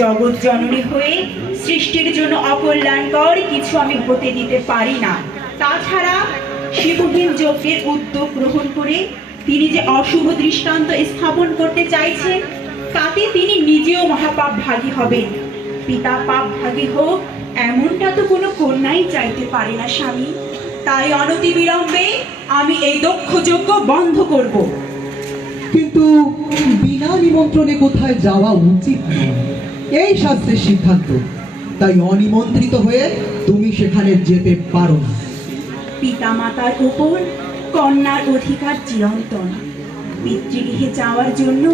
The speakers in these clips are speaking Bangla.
জগৎ জননী হয়ে সৃষ্টির জন্য অকল্যাণকর কিছু আমি হতে দিতে পারি না। তাছাড়া শিবহীন যজ্ঞের উদ্যোগ গ্রহণ করে তিনি যে অশুভ দৃষ্টান্ত স্থাপন করতে চাইছেন, তাতে তিনি নিজেও মহাপাপ ভাগী হবেন। পিতা পাপ ভাগী হোক, এমনটা তো কোনো কন্যাই চাইতে পারে না, স্বামী। তাই অনতি বিলম্বে আমি এই দক্ষ যজ্ঞ বন্ধ করব। কিন্তু বিনা নিমন্ত্রণে কোথায় যাওয়া উচিত? এই শাস্ত্রের সিদ্ধান্ত। তাই অনিমন্ত্রিত হয়ে তুমি সেখানে যেতে পারো না। পিতা মাতার উপর কন্যার অধিকার চিরন্তন। পিতৃগৃহে যাওয়ার জন্য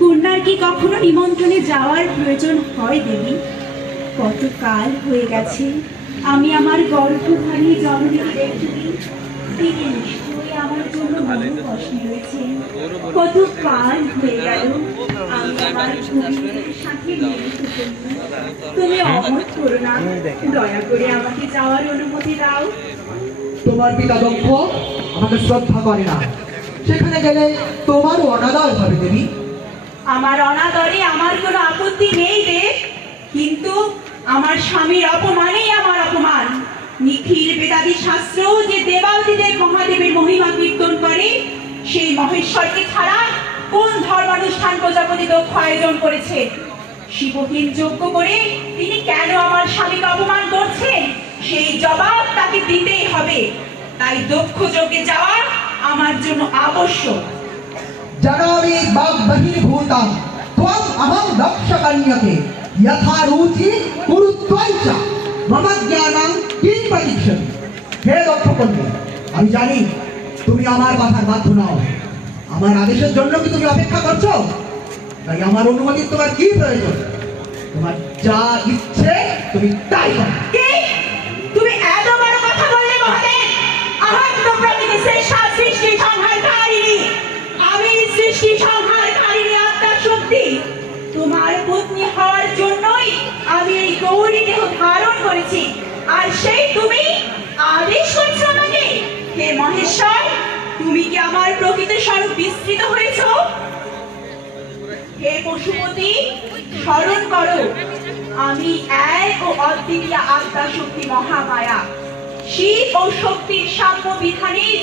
কন্যার কি কখনো নিমন্ত্রণে যাওয়ার প্রয়োজন হয় দেবী? কত কাল হয়ে গেছে, আমি আমার গর্ভধারী জননীকে দেখিনি তিনি নিশ্চয়ই আমার জন্য বহু কষ্ট রয়েছেন কত কাল হয়ে গেল তুমি অমত করো না দয়া করে আমাকে যাওয়ার অনুমতি দাও। তোমার পিতা দক্ষ আমাকে শ্রদ্ধা করে না। সেখানে গেলে তোমারও অনাদার হবে দেবী। আমার অনাদরে আমার কোনো আপত্তি নেই দেব কিন্তু আমার স্বামীর অপমানেই আমার অপমান। নিখিল বেদাদি শাস্ত্র যে দেবাদিদেব মহাদেবের মহিমা কীর্তন করে সেই মহেশ্বরকে ছাড়া ধর্মানুষ্ঠান প্রজাপতি দক্ষ আয়োজন করেছে। শিবহীন যোগ্য করে তিনি কেন আমার স্বামীকে অপমান করছেন? সেই জবাব তাকে দিতেই হবে। তাই দক্ষ যজ্ঞে যাওয়া আমার জন্য আবশ্যক। জানামি বাগ্বহির্ভূতাম ত্বম অহং রক্ষকন্যকে যথা রুচি কুরুত্বঞ্চ মম জ্ঞানং কিং প্রতীক্ষতি হে দক্ষকন্যা আমি জানি তুমি আমার কথার বাধ্য নাও। আমার আদেশের জন্য কি তুমি অপেক্ষা করছ? তাই আমার অনুমতি তোমার কি প্রয়োজন? তোমার যা ইচ্ছে তুমি তাই তুমি কথা বললে মহাদেব আহার তো প্রকৃতি শ্রেষ্ঠা সৃষ্টি সংহারকারিণী। আমি সৃষ্টি সংহারকারিণী আত্মার তোমার পত্নী হওয়ার জন্যই আমি এই গৌরী দেহ ধারণ করেছি। হে পশুপতি, স্মরণ করো, আমি এক ও অদ্বিতীয় আত্মা শক্তি মহামায়া। শিব ও শক্তির সাম্য বিধানেই